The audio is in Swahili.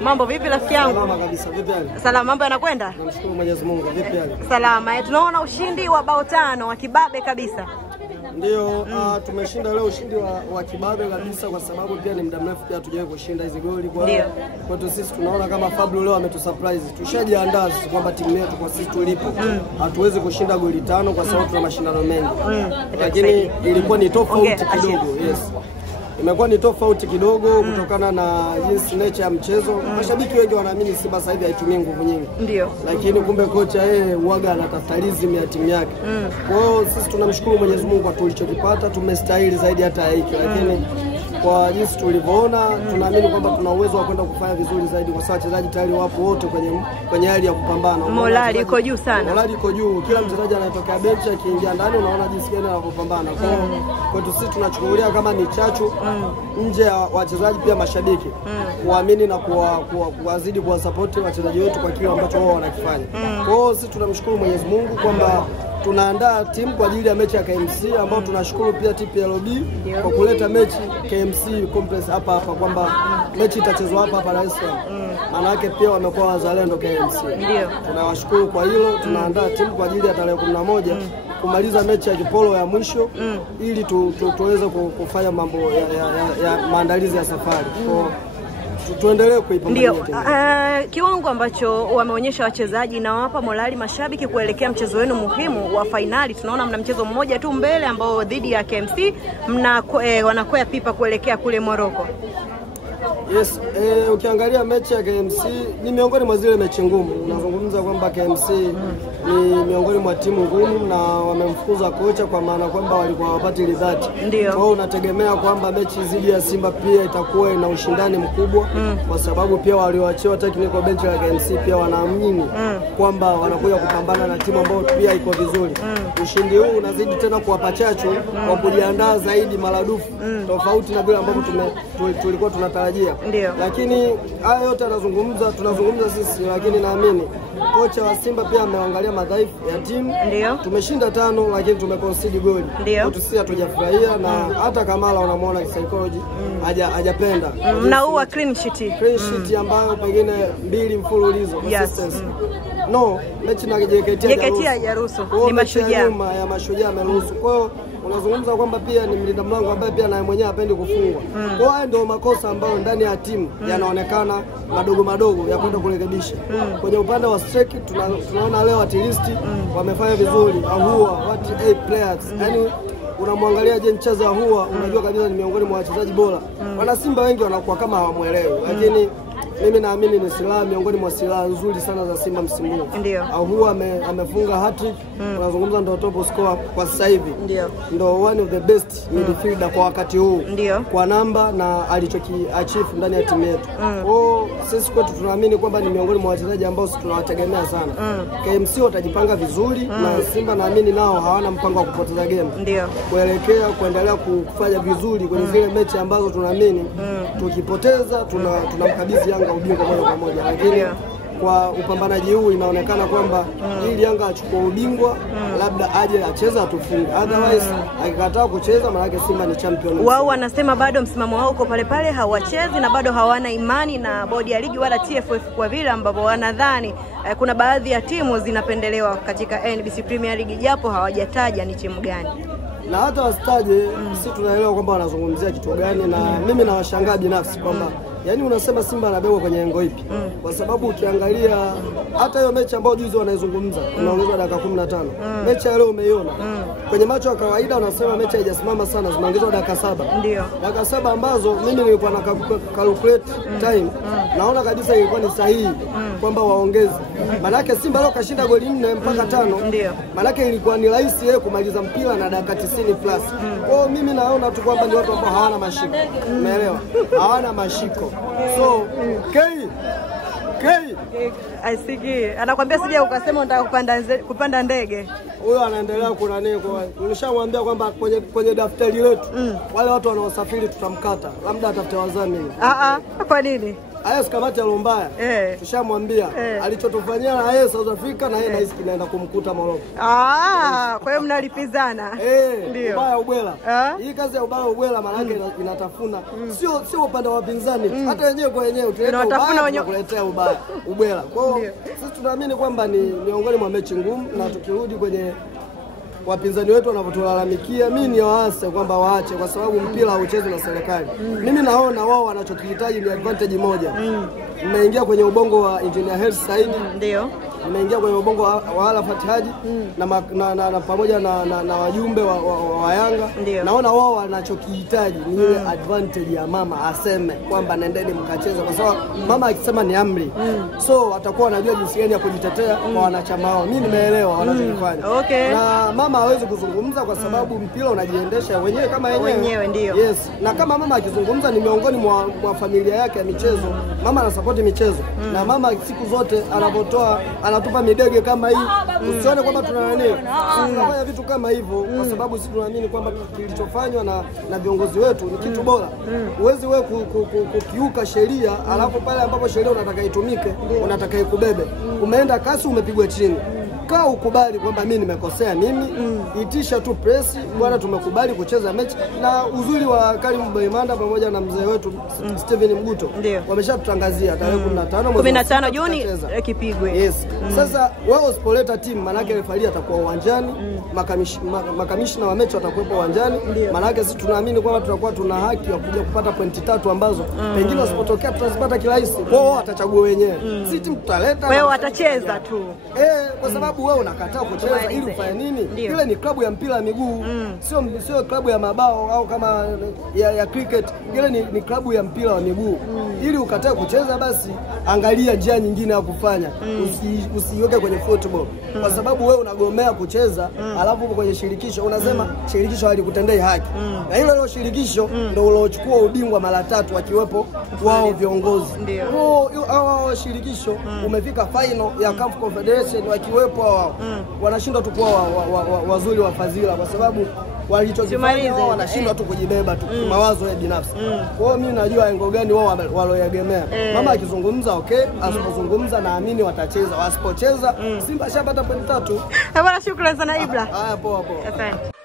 Mambo vipi rafiki yangu? Salama kabisa, vipi hali? Salama, mambo yanakwenda? Namshukuru Mwenyezi Mungu, vipi hali? Salama. Tunaona ushindi wa bao 5 wa kibabe kabisa. Ndio, tumeshinda leo ushindi wa kibabe kabisa kwa sababu pia ni muda mrefu pia hatujawahi kushinda hizo goli kwa hiyo. Kwetu sisi tunaona kama Fabio leo ametusurprise. Tushajiandaa kwamba timu yetu kwa sisi tulipo hatuwezi kushinda goli 5 kwa sababu tuna mashindano mengi. Lakini ilikuwa ni tofauti kidogo. Yes. Imekuwa ni tofauti kidogo kutokana na jinsi nature ya mchezo. Mashabiki wengi wanaamini Simba sasa hivi haitumii nguvu nyingi. Ndio. Lakini kumbe kocha yeye huaga anatafuta rhythm ya timu yake. Kwa hiyo sisi tunamshukuru Mwenyezi Mungu kwa tulichokipata, tumestahili zaidi hata hiki. Lakini kwa jinsi tulivyoona tunaamini kwamba tuna uwezo wa kwenda kufanya vizuri zaidi kwa sababu wachezaji tayari wapo wote kwenye hali ya kupambana. Morali iko juu sana. Morali iko juu. Kila mchezaji anayetoka bench akiingia ndani unaona jinsi gani anavyopambana. Kwa hiyo kwetu sisi tunachukulia kama ni chachu nje ya wachezaji pia mashabiki kuamini na kuwazidi kuwasupport wachezaji wetu kwa kile ambacho wao wanakifanya. Kwa hiyo sisi tunamshukuru Mwenyezi Mungu kwamba tunaandaa timu kwa ajili ya mechi ya KMC ambao tunashukuru pia TPLB kwa kuleta mechi KMC complex hapa kwamba mechi itachezwa hapa Dar es Salaam. Maana yake pia wamekuwa wazalendo KMC. Ndio. Tunawashukuru kwa hilo, tunaandaa timu kwa ajili ya tarehe 11 kumaliza mechi ya kipolo ya mwisho ili tuweze kufanya mambo ya maandalizi ya safari. Tuendelee kuipambania. Ndio. Kiwango ambacho wameonyesha wachezaji na wapa morali mashabiki kuelekea mchezo wenu muhimu wa finali. Tunaona mna mchezo mmoja tu mbele ambao dhidi ya KMC wanakwea pipa kuelekea kule Morocco. Yes, ukiangalia mechi ya KMC ni miongoni mwa zile mechi ngumu. Unazungumza kwamba KMC ni miongoni mwa timu ngumu na wamemfukuza kocha kwa maana kwamba walikuwa hawapati ridhati. Kwa hiyo unategemea kwamba mechi dhidi ya Simba pia itakuwa ina ushindani mkubwa kwa sababu pia walioachiwa technical bench ya KMC pia wanaamini kwamba wanakuja kupambana na timu ambayo pia iko vizuri. Ushindi huu unazidi tena kuwapa chachu kwa kujiandaa zaidi maradufu tofauti na vile ambavyo tulikuwa tunatarajia. Lakini haya yote tunazungumza sisi, lakini naamini kocha wa Simba pia ameangalia madhaifu ya timu. Tumeshinda 5 lakini tumeconcede goli. Watu sisi hatujafurahia na hata Kamala unamuona psychology hajapenda. Mnaua clean sheet ambayo pengine 2 mfululizo consistency. No, mechi na JKT hajaruhusu. Ni Mashujaa. Ya Mashujaa ameruhusu. Kwa hiyo unazungumza kwamba pia ni mlinda mlango ambaye pia naye mwenyewe hapendi kufungwa. Kwa hiyo ndio makosa ambayo ndani ya timu yanaonekana madogo ya kwenda kurekebisha. Kwenye upande wa strike tunaona leo at least wamefanya vizuri. Ahua what 8 players. Yaani unamwangalia je mchezo Ahua unajua kabisa ni miongoni mwa wachezaji bora. Wana Simba wengi wanakuwa kama hawamuelewi. Lakini mimi naamini ni silaha miongoni mwa silaha nzuri sana za Simba msimu huu. Ahua amefunga hat-trick. Unazungumza ndio top scorer kwa sasa hivi. Ndio one of the best midfielder kwa wakati huu. Kwa namba na alichokiachieve ndani ya timu yetu. Sisi kwetu tunaamini kwamba ni miongoni mwa wachezaji ambao tunawategemea sana. KMC watajipanga vizuri na Simba naamini nao hawana mpango wa kupoteza game. Kuendelea kufanya vizuri kwenye zile mechi ambazo tunaamini tukipoteza tunamkabidhi Yanga ubingwa moja kwa moja. Lakini kwa upambanaji huu inaonekana kwamba ili Yanga achukue ubingwa labda aje acheze atufunge. Otherwise akikataa kucheza maana yake Simba ni champion. Wao wanasema bado msimamo wao uko pale hawachezi na bado hawana imani na bodi ya ligi wala TFF kwa vile ambapo wanadhani kuna baadhi ya timu zinapendelewa katika NBC Premier League japo hawajataja ni timu gani. Na hata wasitaje sisi tunaelewa kwamba wanazungumzia kitu gani na mimi nawashangaa binafsi kwamba yani unasema Simba anabebwa kwenye engo ipi? Kwa sababu ukiangalia hata hiyo mechi ambayo juzi wanaizungumza inaongezwa dakika 15. Mechi ya leo umeiona. Kwenye macho ya kawaida wanasema mechi haijasimama sana, zimeongezwa dakika 7. Dakika 7 ambazo mimi nilikuwa na calculate time. Naona kabisa ilikuwa ni sahihi kwamba waongeze. Maana yake Simba leo kashinda goli 4 mpaka 5. Maana yake ilikuwa ni rahisi yeye kumaliza mpira na dakika 90 plus. Kwa hiyo mimi naona tu kwamba ni watu ambao hawana mashiko. Umeelewa? Hawana mashiko. So, Asiki anakuambia sija ukasema unataka kupanda ndege. Huyo anaendelea kuna nini kwa nimeshamwambia kwamba kwenye daftari letu wale watu wanaosafiri tutamkata. Labda atafute wazamini. Kwa nini? AS kamati ya Lombaya. Tushamwambia alichotufanyia na AS South Africa na yeye nahisi kinaenda kumkuta Morocco. Kwa hiyo mnalipizana. Ndio. Ubaya ubwela. Hii kazi ya ubaya ubwela maana yake inatafuna. Sio upande wa pinzani. Hata wenyewe kwa wenyewe tunatafuna wenyewe kuletea ubaya ubwela. Kwa hiyo sisi tunaamini kwamba ni miongoni mwa mechi ngumu, na tukirudi kwenye wapinzani wetu wanavyotulalamikia, mimi ni waase kwamba waache, kwa sababu mpira hauchezwi na serikali. Mimi naona wao wanachokihitaji ni advantage moja. Nimeingia kwenye ubongo wa Engineer Hersi Said, ndio nimeingia kwenye ubongo wa Arafat Haji na pamoja na wajumbe wa Yanga. Naona wao wanachokihitaji ni ile advantage ya mama aseme kwamba nendeni mkacheze, kwa sababu mama akisema ni amri. So watakuwa wanajua jinsi gani ya kujitetea kwa wanachama wao. Mimi nimeelewa wanachofanya. Na mama hawezi kuzungumza kwa sababu mpira unajiendesha wenyewe kama wenyewe. Ndio. Yes. Na kama mama akizungumza ni miongoni mwa familia yake ya michezo. Mama anasupport michezo. Na mama siku zote anapotoa anatupa midege kama hii. Usione kwamba tunafanya vitu kama hivyo kwa sababu sisi tunaamini kwamba kilichofanywa na viongozi wetu ni kitu bora. Huwezi wewe kukiuka sheria alafu pale ambapo sheria unataka itumike unataka ikubebe. Umeenda kasi umepigwa chini. Kaa ukubali kwamba mimi nimekosea mimi, itisha tu press bwana, tumekubali kucheza mechi. Na uzuri wa Karim Baimanda pamoja na mzee wetu Steven Mguto wameshatutangazia tarehe 15 Juni kipigwe. Yes. Sasa wao usipoleta timu maana yake refarii atakuwa uwanjani, makamishna wa mechi watakuwepo uwanjani. Maana yake sisi tunaamini kwamba tutakuwa tuna haki ya kuja kupata pointi 3 ambazo pengine usipotokea tutazipata kirahisi. Wao watachagua wenyewe. Sisi timu tutaleta. Wao watacheza tu. Kwa sababu wewe unakataa kucheza ili ufanye nini? Ile ni klabu ya mpira wa miguu, sio klabu ya mabao au kama ya cricket. Ile ni klabu ya mpira wa miguu. Ili ukatae kucheza basi angalia njia nyingine ya kufanya. Usiweke kwenye football. Kwa sababu wewe unagomea kucheza, alafu kwenye shirikisho unasema shirikisho halikutendei haki. Na hilo shirikisho ndio ulochukua ubingwa mara 3 wakiwepo wao viongozi. Hao shirikisho umefika final ya CAF Confederation wakiwepo wao. Wanashindwa tu kuwa wazuri wa fadhila kwa sababu walichokifanya wao wanashindwa tu kujibeba tu mawazo ya binafsi. Kwa hiyo mimi najua engo gani wao waloegemea. Mama akizungumza asipozungumza naamini watacheza. Wasipocheza Simba shapata pointi 3. Bwana, shukrani sana Ibra. Haya, poa. Asante.